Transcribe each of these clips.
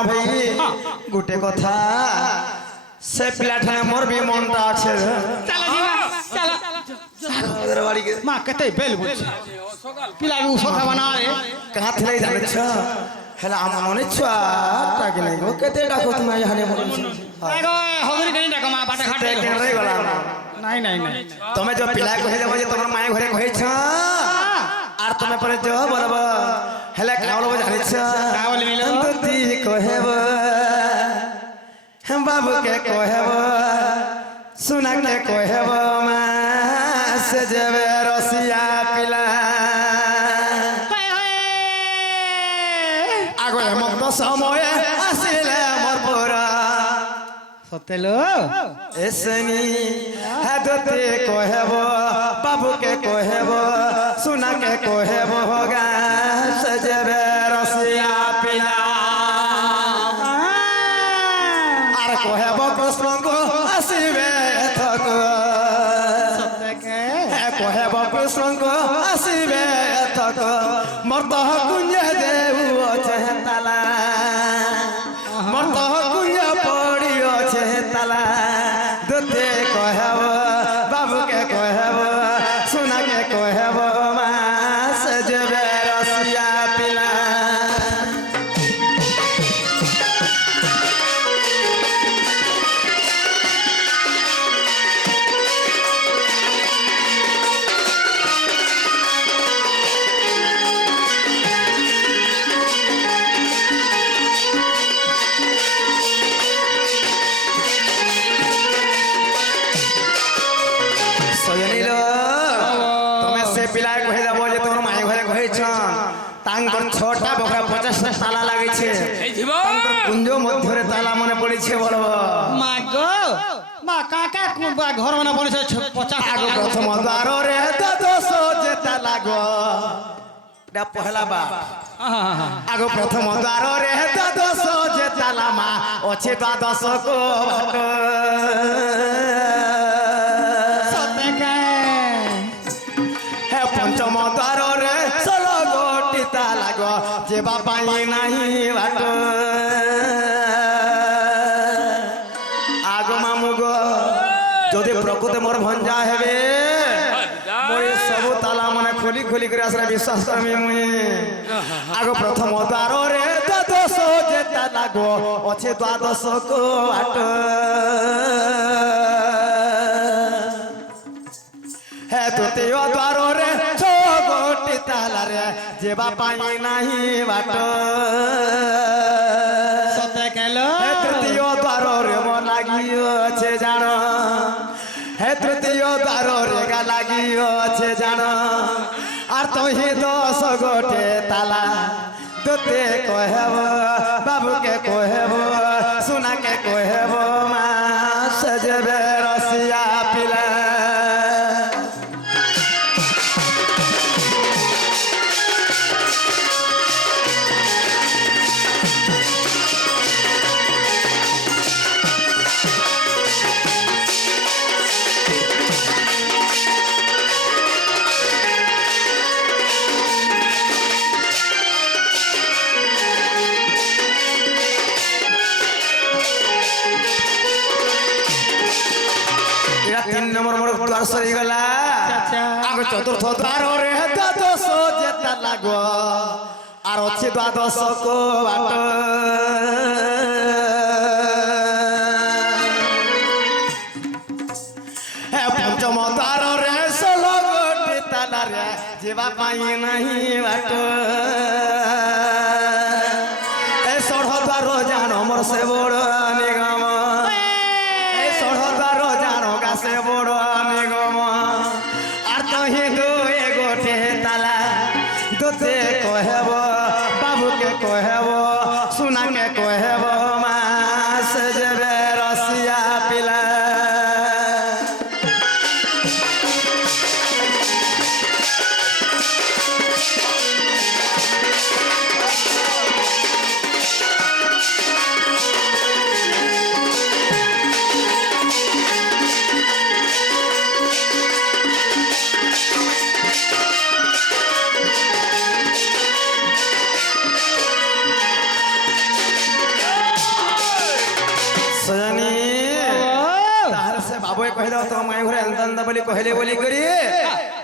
हाँ भाई गोटे कथा से पिलाठे मोर भी मनटा আছে चला जी चला ओदर बाड़ी के मां कते बेल बोल पिला भी उसोथा बना रे कहां थे जाने छ हेला हम मने छुआ ताकि नहीं गो कते डाको तुम यहां बोल आगो होगरी कहीं डाको मां बाटा खाटे के रे गला नहीं नहीं नहीं तमे जो पिला कहे जब जे तमर माय घरे कहे छ आर तमे पर जो बोलब हेला कावल जाने छ कावल मिलो ती कहेब हम बाबू के कहेब सुना के कहेब मां से जेबे रसिया पिला आगो मत समय आसिले मोर पुरा सतेलो एसनी हादते कहेब बाबू के कहेब सुना के कहेब होगा से जेबे रसिया पिला आर कहेब कृष्ण को आसिबे थक कहेब कृष्ण को आसिबे थक मर्द कुंज देव छे ताला मर्द कुंज पड़ियो छे ताला दुते कहेब बाबू के कहेब सुना के कहेब मां से जेबे रसिया पिला सजनीलो तमे से पिला कहे दबो जे तोर माय घरे कहे छन तांकर छोटा बकरा 50 ताला लागे छे এই জীব तांकर कुंजो मध्यरे ताला मने पड़ी छे बोलबो मां गो मां काका घर बना बने 50 आगो प्रथम द्वार रे दसो जे ताला गो डा पहला बा आगो प्रथम द्वार रे दसो जे ताला मा ओछे 12 को हे पंचम द्वार रे 16 गोटी ताला गो जे बापाई नहीं बाट आगो मामू गो যদি প্রকৃত মোর ভঞ্জা হেবে মই সব তালা মানে খুলি খুলি করে আসলে বিশ্বাস করমি মুই আগো প্রথম দ্বার রে দ্বাদশ যে তালা গো আছে দ্বাদশ কো আট হে তৃতীয় দ্বার রে ছ গোটি তালা রে যে বাপাই নাহি বাট সতে কেলো হে তৃতীয় দ্বার রে মন লাগিছে জান হে তৃতীয় দ্বার রে গা লাগিছে জান আর তোহি 10 গোটে তালা দুতে কহেব বাবুকে কহেব সুনাকে কহেব মা সজবে রসিয়া পিলা तीन नंबर मोर द्वार सरी गला आगो चतुर्थ द्वार रे द्वादश जेता लागो आर अछि द्वादश को बाट हे पंचम द्वार रे 16 गोटी ताला रे जेबा पाई नहीं बाट ए 16 द्वार जानो मोर से बड़ निगम से बड़ निगम आर तही दुए गोटे ताला दोते कहेब बाबू के कहेब सुना के कहेब मां से जेबे रसिया पिला কহিল তো মাই ঘরে এন্দা বলি কহিলে বলি করি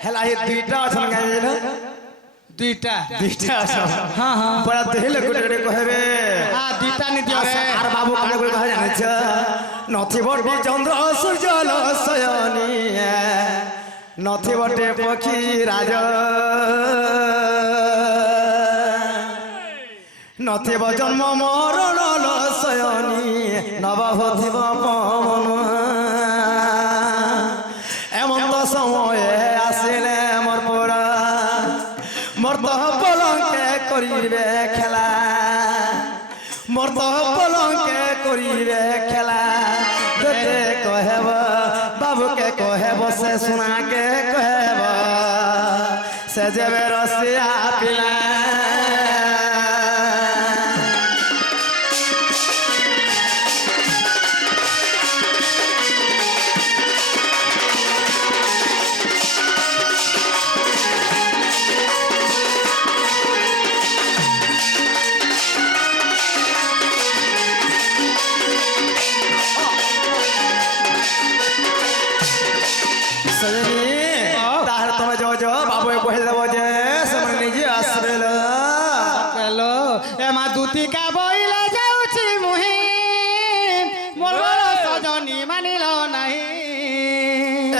হেলা হে দুইটা আছন গাইল দুইটা দুইটা আছন হ্যাঁ হ্যাঁ পড়া দেলে গুটে গুটে কহবে হ্যাঁ দুইটা নিতে হবে আর বাবু কানে করে কহে জানিছ নথিবটি চন্দ্র সূর্য শয়নী নথিবটে পক্ষী রাজ নথিব জন্ম মরণ শয়নী নবহথিব পবন এমন তো সময়ে আসিলে মোর পরা মোর তো পলঙ্কে করিবে খেলা মোর তো পলঙ্কে করিবে খেলা যদি কহেব বাবুকে কহেব সে সোনাকে কহেব সে যাবে রসিয়া পিলা তাহলে তুমি যাও বাবু কহে দেব যে ସେମାନେ ନିଜେ আসবে হ্যালো এ মা দুতিকা বইলা যাଉଛି মুহি মোর সজনী মানিল নাই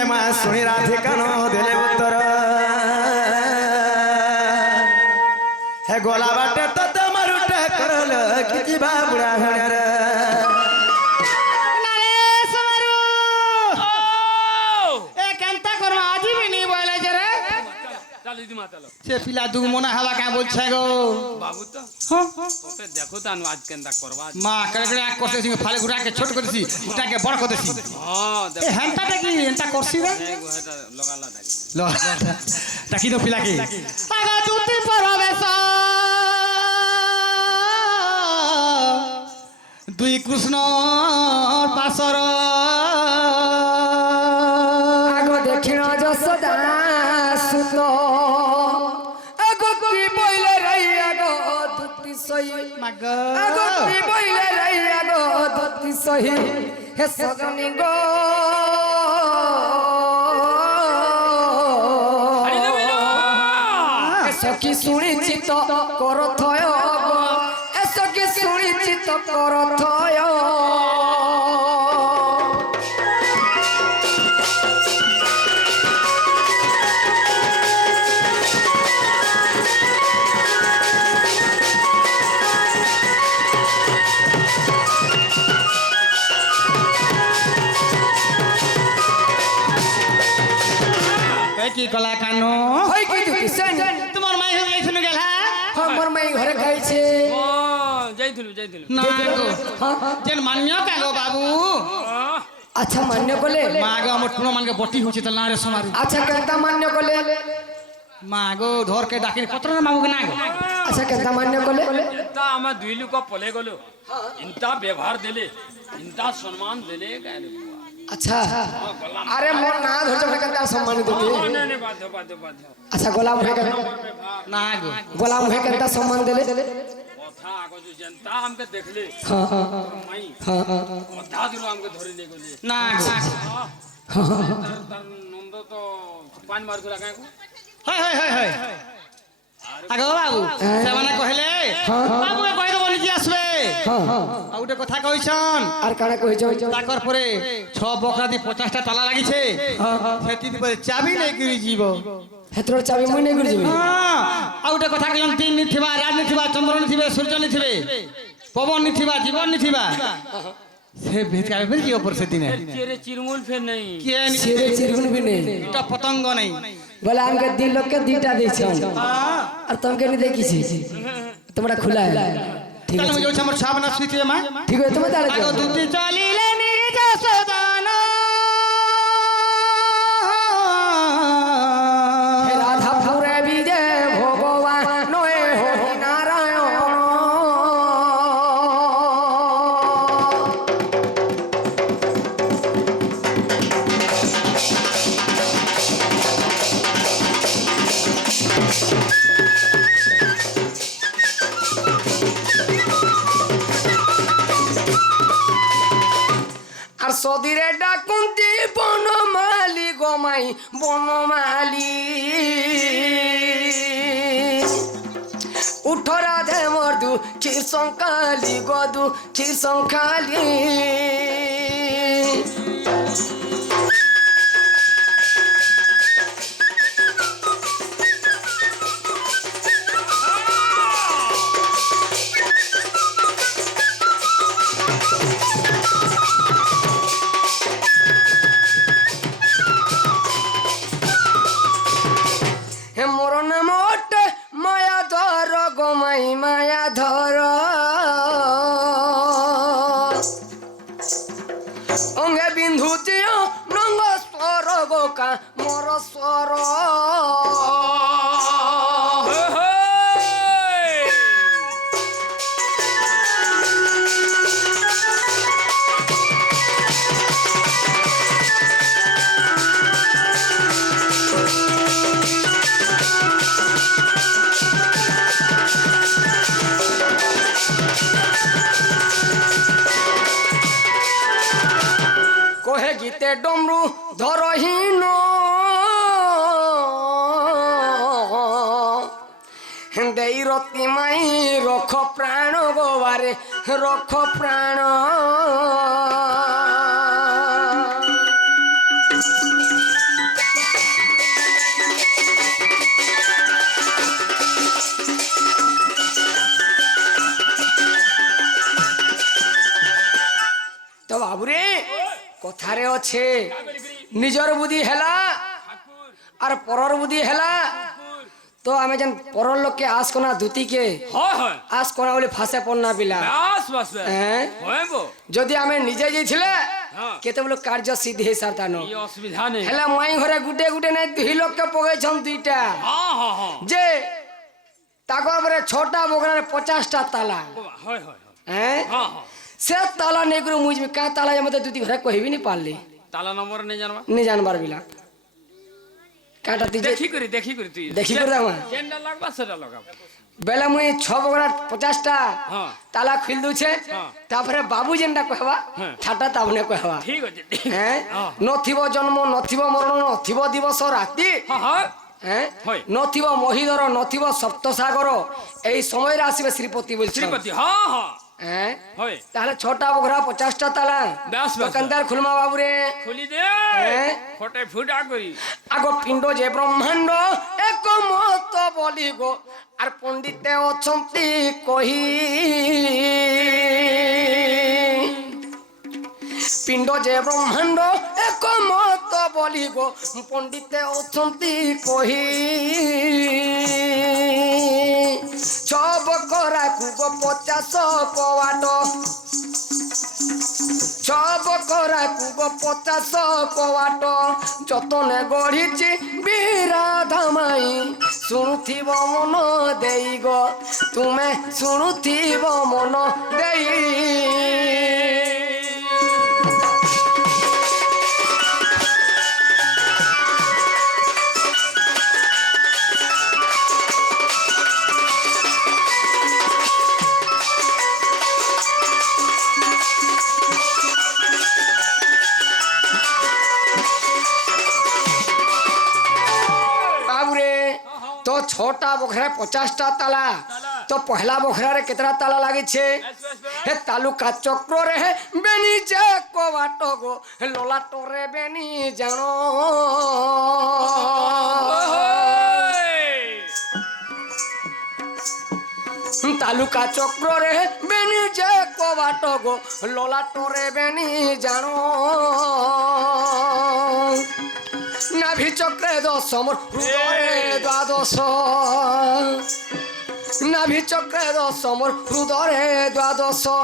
এমা শুনি রাধিকান দেলে উত্তর হে গোলা বাটে তো তোমার উঠে করল কি ଯିବା ବୁଢା ହଣର সে পিলা দু মনে হওয়া কে বলছে গো বাবু তো তোতে দেখো তো আজ কেনটা করবা মা করে করে এক করতে সিং ফালে গুড়াকে ছোট করেছি ওটাকে বড় করতেছি হ্যাঁ এ দেখো হ্যান্ডটা কি এন্টা করছি রে এটা লগালা থাকে তাকি তো পিলাকে আগা দুতি পরবেশ দুই কৃষ্ণ পাশর আগ দেখিণ যশোদা সুত আগ কি বইলে রাই আগ দুতি সই মাগ আগ কি বইলে রাই আগ দুতি সই হে সজনী গো সখী শুনিছি তো করথয় গো এ সখী শুনিছি তো করথয় কি কলা কানো হই কি দুতি সেন তোমার মাই হয়ে গেছিল গেল हमर माई घरे खाई छे ও যাইতিলু না গো যেন মান্য কাগো বাবু अच्छा मान्य कोले মা গো আমার টুনো মানকে বটি হচ্ছে তো না রে সমারি अच्छा कहता मान्य कोले মা গো ধর কে ডাকি পত্র না মাগো না গো अच्छा कहता मान्य कोले ಇಂತ ಅಮ್ಮ ದುইಲು ಕ ಪೊಲೆ ಗಲು ಇಂತ ವ್ಯವಹಾರ देले ಇಂತ सम्मान देले काय रे बुआ अच्छा अरे मोर ना धर जब कहता सम्मान देते ने बाध्य अच्छा गोलाम है कहता না গো गोलाम है कहता सम्मान देले কথা আগো যে जनता हमके देखले हां हां माई हां हां কথা দিলো हमके ধরে নে গলে না গো তার নন্দ তো পান মার দিলা কাকু হয় হয় হয় হয় আগো বাবু সেমানে কহিলে বাবু কই দেব নিজে আসবে हां हां আর ওটা কথা কইছন আর কানা কইছ তাকর পরে 6 বকরা দি 50টা তালা লাগিছে সেতি দি পরে চাবি নাই করি জীব হেতর চাবি মুই নাই গুলি যাবি আর ওটা কথা কইছন তিন নি থিবা রাত নি থিবা চন্দ্র নি থিবে সূর্য নি থিবে পবন নি থিবা জীবন নি থিবা সে ভেদ কাবে ফের কি ওপর সে দিনে तेरे चिरमुल फिर नहीं কে নি সিরে চিরগুন भी नहीं এটা পতঙ্গ নাই बोला हमके दिल लोग के दीटा दे छन और तुमके नहीं देखी छी তোমরা খোলা है ठीक তাহলে है মই যাচ্ছি আমার সাবনা সুইতে মা ठीक है তুমি দাঁড়া আগো দুটি চলিলে নিজ সদান রাধা পুরে বিজে ভগবান নয় হরি নারায়ণ আর সদিরে ডাকুন্তি বন মাই বনমালী উঠ রাধে মর্দু ক্ষীর সংকালি গদু ক্ষীর সংকালি মোর নাম ওটে মায়া ধর গোমাই মায়া ধর অঙ্গে বিন্ধুতি নঙ্গ স্বর গোকা মোর স্বর কহে গীতে ডমরু ধরহীন দেই রতি মাই রখ প্রাণ গোবারে রখ প্রাণ তো বাবুরে কথারে অছে নিজর বুদ্ধি হেলা আর পরর বুদ্ধি হেলা তো আমি যেন পরর লোককে আস কোনা ধুতিকে হয় হয় আস কোনা বলে ফাঁসে পড়না পিলা বাস বাস হ্যাঁ হয় গো যদি আমি নিজে যাইছিলে হ্যাঁ। কেতে বলে কার্য সিদ্ধি হয়ে সারতানো এই অসুবিধা নেই হেলা মাই ঘরে গুটে গুটে নাই দুই লোককে পগাইছন দুইটা হ্যাঁ হ্যাঁ হ্যাঁ যে তাকর পরে ছটা বগরার 50টা তালা হয় হয় হ্যাঁ হ্যাঁ হ্যাঁ সে তালা নেই করে মুজবি কা তালা মতে দুটি ঘরে কহিবি নি পারলি তালা নম্বর নেই জানবা নি জানবার বিলা কাটা তুই যে দেখি করি তুই দেখি করে দাও যেটা লাগবা সেটা লাগাবো বেলা মুই 6 বগড়া 50টা হ্যাঁ। তালা খুল দুছে হ্যাঁ। তারপরে বাবু যেনটা কহবা হ্যাঁ। ঠাটা তাবনে কহবা ঠিক আছে হ্যাঁ হ্যাঁ। নথিব জন্ম নথিব মরণ নথিব দিবস রাতি হ্যাঁ হ্যাঁ হ্যাঁ হয়। নথিব মহিধর নথিব সপ্তসাগর এই সময়ের আসবে শ্রীপতি বলছেন শ্রীপতি হ্যাঁ হ্যাঁ হ্যাঁ হয় তাহলে 6টা বগড়া 50টা তালা ব্যাস, ব্যাস। দোকানদার খুলমা বাবুরে খুলি দে হ্যাঁ। ফটে ফুটা করি আগ পিণ্ড যে ব্রহ্মাণ্ড এক মত বলি গো আর পণ্ডিতে অছন্তি কহি পিণ্ড যে ব্রহ্মাণ্ড এক মত বলি গো পণ্ডিতে অছন্তি কহি সব করা কুগো 50 কওয়াট সব করা কুগো 50 কওয়াট যতনে গড়িছি বিরাধামাই শুণুথিব মন দেই গো তুমে শুণুথিব মন দেই বাবুরে তো 6টা বখরা 50টা তালা তো পহলা বখরারে কেতরা তালা লাগিছে হে তালুকা চক্র রে বেনি যে কবাট গো ললাট রে বেনি জানো তালুকা চক্র রে বেনি যে কবাট গো ললাট রে বেনি জানো নাভি চক্রে 10 মোর হৃদয়ে 12 নাভি চক্রে 10 মোর হৃদয়ে 12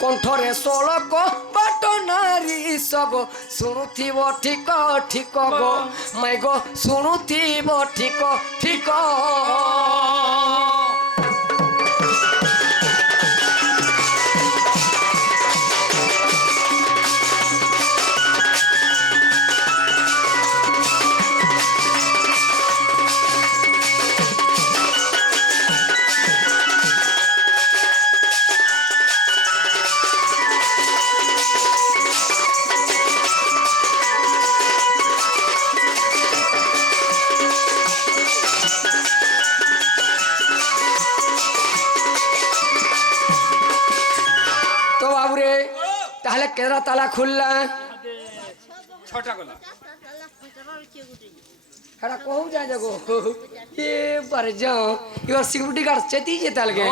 কণ্ঠরে 16 বাট নারী সগ শুণুথিব ঠিক ঠিক গো মাই গো শুণুথিব ঠিক ঠিক তাহলে কেতরা তালা খুললা ছটা গলা হেটা কহু যায় যাগো এ বারে যাও এবার সিকিউরিটি গার্ড চেতি যেতে আলগে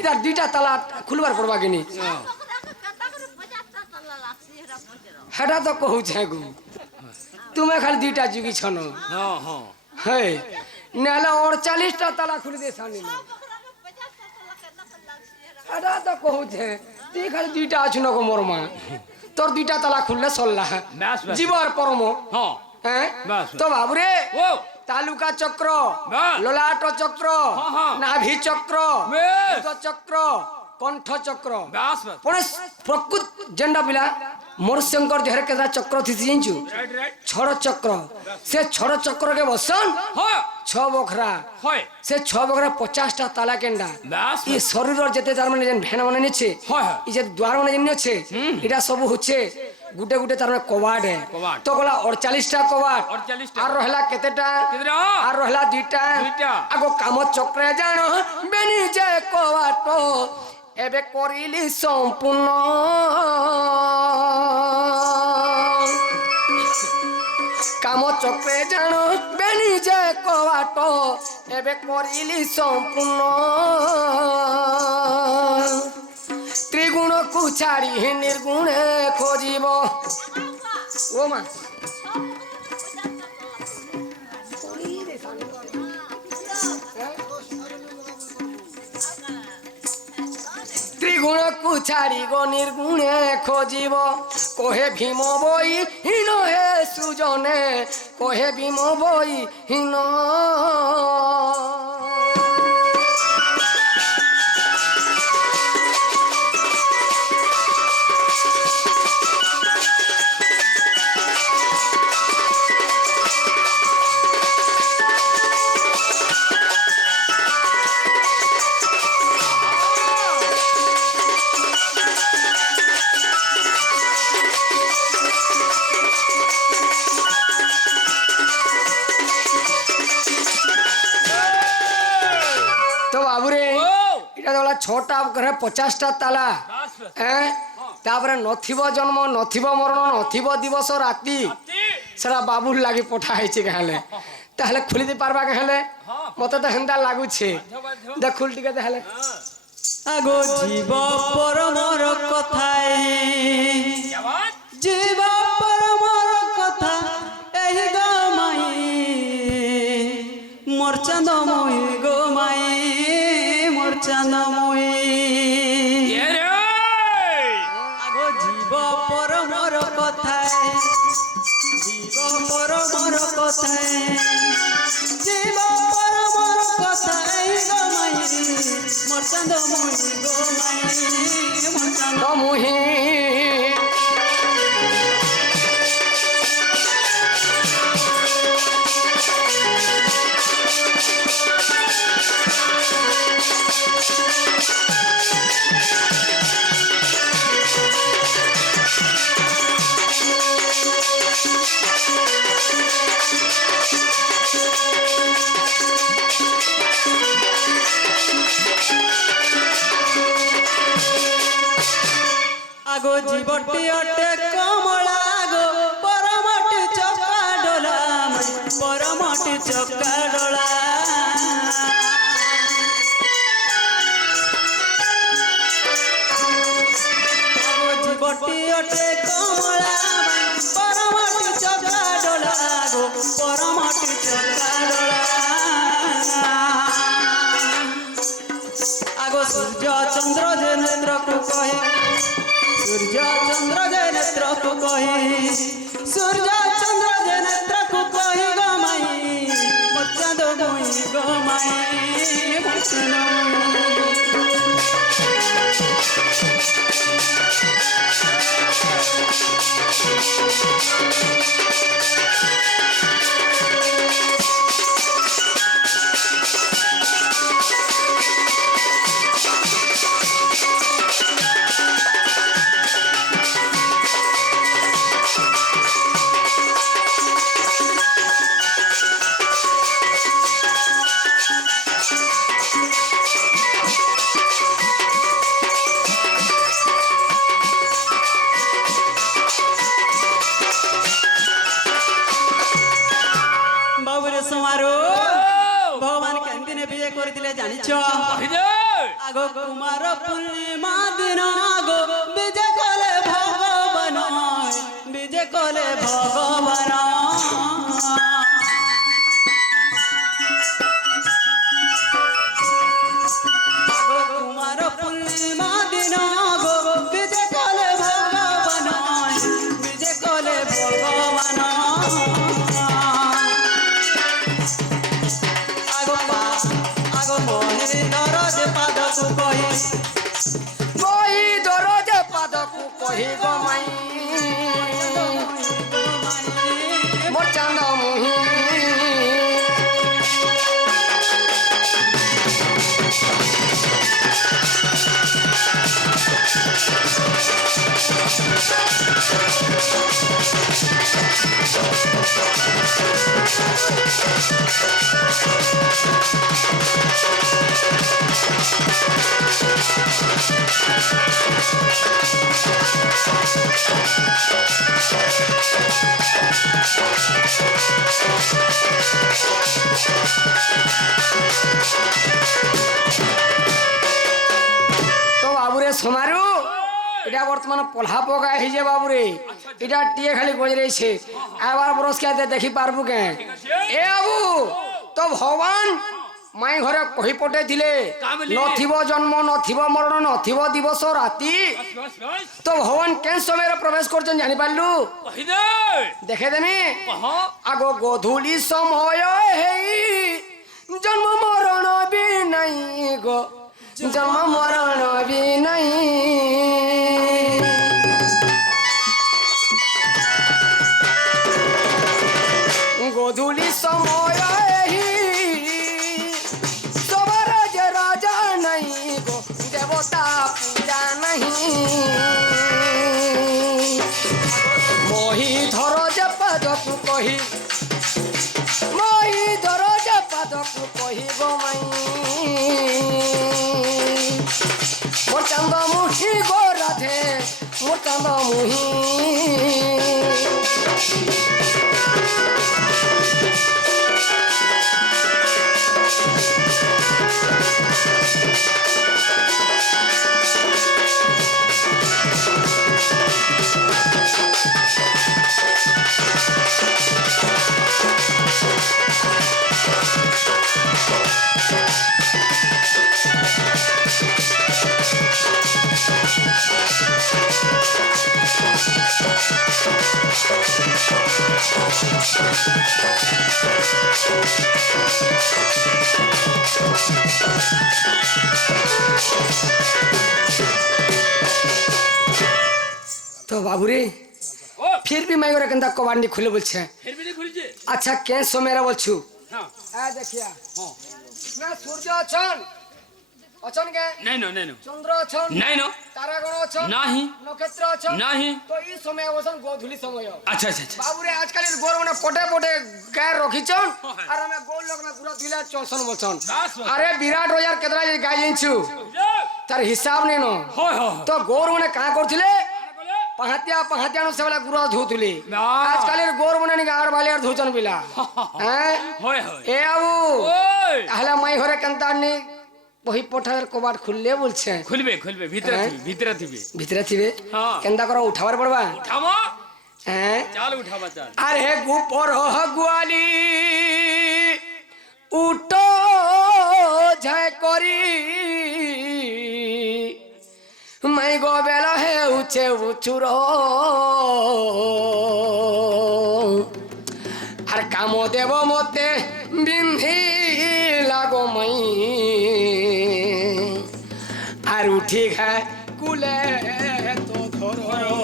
এটা দুইটা তালা খুলবার পড়বা কিনি হেটা তো কহু যাগো তুমি খালি দুইটা যুগিছ ন হ্যাঁ হ্যাঁ হে নাহলে 48টা তালা খুলে দিয়ে সানি হেটা তো কহু যে তুই খালি দুইটা আছু না গো মোর মা তোর দুইটা তালা খুললে সল্লা ব্যাস, ব্যাস। জীবর পরম হ্যাঁ হ্যাঁ ব্যাস। তো বাবুরে ও তালুকা চক্র বাহ। ললাট চক্র হ্যাঁ, হ্যাঁ। নাভি চক্র বেশ। ভূত চক্র কণ্ঠ চক্র ব্যাস ব্যাস পরে প্রকৃত জেন্ডা পিলা মোরশঙ্কর দেহরে কেদা চক্র থিছি জানিছু রাইট রাইট ছড় চক্র সে ছড় চক্রকে বসন হ্যাঁ 6 বখরা হয় সে 6 বখরা 50টা তালা কেন্ডা ব্যাস ই শরীরর যেতে তার মানে যেন ভেন মানে নিছে হয়, হয়। ই যে দ্বার মানে যেন আছে এটা সব হচ্ছে গুটে গুটে তার মানে কবাট হে কবাট। তো গলা 48টা কবাট 48টা। আর রহলা কেতেটা কেতেটা? আর রহলা দুইটা দুইটা। আগো কাম চক্রে জানো বেনি যে কবাট এবে করিলি সম্পূর্ণ কাম চক্রে জানো বেনি যে কবাট এবে করিলি সম্পূর্ণ ত্রিগুণকু ছাড়ি নির্গুণে খোঁজিব ও মা ত্রিগুণকু ছাড়ি গো নির্গুণে খোঁজিব কহে ভীম বই হীন হে সুজনে কহে ভীম বই হীন তো বাবুরে ও এটা তো 6টা ঘরে 50টা তালা ব্যাস ব্যাস হ্যাঁ তারপরে নথিব জন্ম নথিব মরণ নথিব দিবস রাতি সেটা বাবুর লাগি পঠা হয়েছে কাহলে তাহলে খুলিতে পারবা কাহলে মতে তো হেন্দা লাগুছে দেখ খুল টিকে তাহলে আগো জীব পরমর কথায় জবান জীব পরমর কথা এই গো মাই মোর চাঁদময়ী গো মাই মোর চাঁদময়ী এ রে আগো জীব পরমর কথায় জীব পরমর কথায় জীব পরমর কথায় গো মাই মোর চাঁদময়ী গো মাই মোর চাঁদ মুহি আগো জীবটি অটে কমলা গো পরমটি চকা ডোলা পরমটি চকা ডোলা আগো জীবটি অটে কমলা পরমটি চকা ডোলা গো পরমটি চকা ডোলা আগো সূর্য চন্দ্র যে নেত্রকু কহে সূর্য চন্দ্র যে নেত্রকু কহে সূর্য চন্দ্র যে নেত্রকু কহে গো মাই মোর চাঁদময়ী গো মাই মোর চাঁদময়ী কলে ভগবান কুমার পূর্ণিমা দিন গো বিজে কলে ভগবান বিজে কলে ভগবান আগো মনে দরজ পাদকু কহি কহি দরজে পাদকু কহি গো মাই মোর চাঁদ মুহি তো বাবুরে সোমারু এটা বর্তমান পলহা পকা হয়েছে বাবুরে এটা টিয়ে খালি গজে রয়েছে আবার বরসকে দেখি পারবু কে এ বাবু তো ভগবান মাই ঘরে কহি পটে দিলে নথিব জন্ম নথিব মরণ নথিব দিবস রাতি बस बस তো ভগবান কেন সময়ের প্রবেশ করছেন জানি পারলু कहि दे দেখে দেমি कहा আগ গধূলি সময় হেই জন্ম মরণ বি নাই গো জন্ম মরণ বি নাই গধূলি সময় হেই সবার যে রাজা নাই গো দেবতা পূজা নাই মহি ধর যে পাদকু কহি মহি ধর যে পাদকু কহি গো মাই মোর চাঁদ মুহি গো রাধে মোর চাঁদ মুহি তো বাবুরে ओ फिर भी मैं केंता कबाड़ी खुले बोल फिर भी नहीं खुली जे अच्छा केन सोमेरा बोलछु हां आ देखिया हां ना सूर्य अछन अछन के नहीं नो नहीं नो चंद्र अछन नहीं नो तारागण अछन नहीं नक्षत्र अछन नहीं तो ई समय अवसन गोधुली समय अच्छा अच्छा अच्छा बाबूरे आजकल गोर माने पटे पटे गाय रखिछन और हमें गोल लोग में पूरा दिला चलसन बोलछन बस बस। अरे विराट रोजार केतरा जे गाय जिनछु तार हिसाब नहीं नो हो हो तो गोर माने का करथिले पहातिया पहातिया नो सेवला गुरा धुतुले ना। आजकल गोर माने नि गाड़ वाले और धुचन बिला हैं होय होय এ আবু ओए তাহলে মাই ঘরে কেনতা নি বহি পঠার কবাট খুললে বলছে खुलबे खुलबे भीतर हैं? थी भीतर थी ভিতরে থিবে हाँ। কেনতা করা উঠাবার পড়বা उठावा হ্যাঁ चाल उठावा चाल আরে গুপর গুয়ালি উটো ঝায় করি মাই গো বেলা হে উচে উচুর আর কাম দেব মতে বিন্ধি লাগো মাই আর উঠি খায় কুলে তো ধরো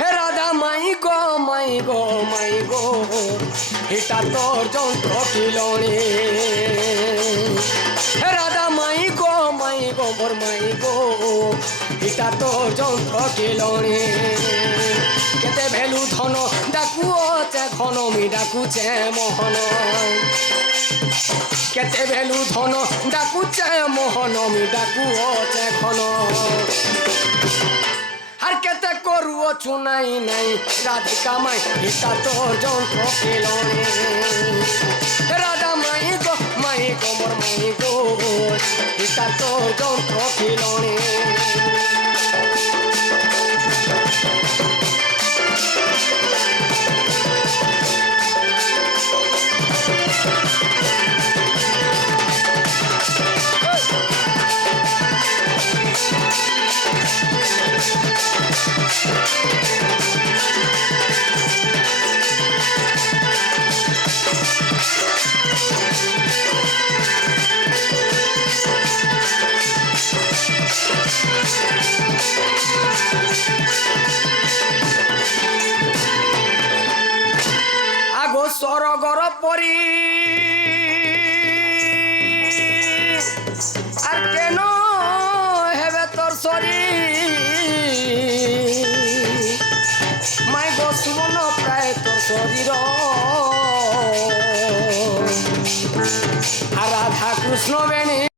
হে রাধা মাই গো মাই গো মাই গো এটা তোর যন্ত্র কিলনি হে রাধা মাই গো মোর মাই গো এটা তোর যন্ত্র কিলনি কেতে ভেলু ধন ডাকুছে ঘন মি ডাকুছে মোহন কেতে ভেলু ধন ডাকুছে মোহন মি ডাকুছে ঘন আর কেতে করুও চুনাই নাই রাধিকা মাই এটা তোর যন্ত্র কিলনি রাধা মাই গো মোর মাই গো এটা তোর যন্ত্র কিলনি পরি আর কেন হেবে তোর শরীর মাই গো সুবর্ণ প্রায় তোর শরীর আর রাধা কৃষ্ণ বেণী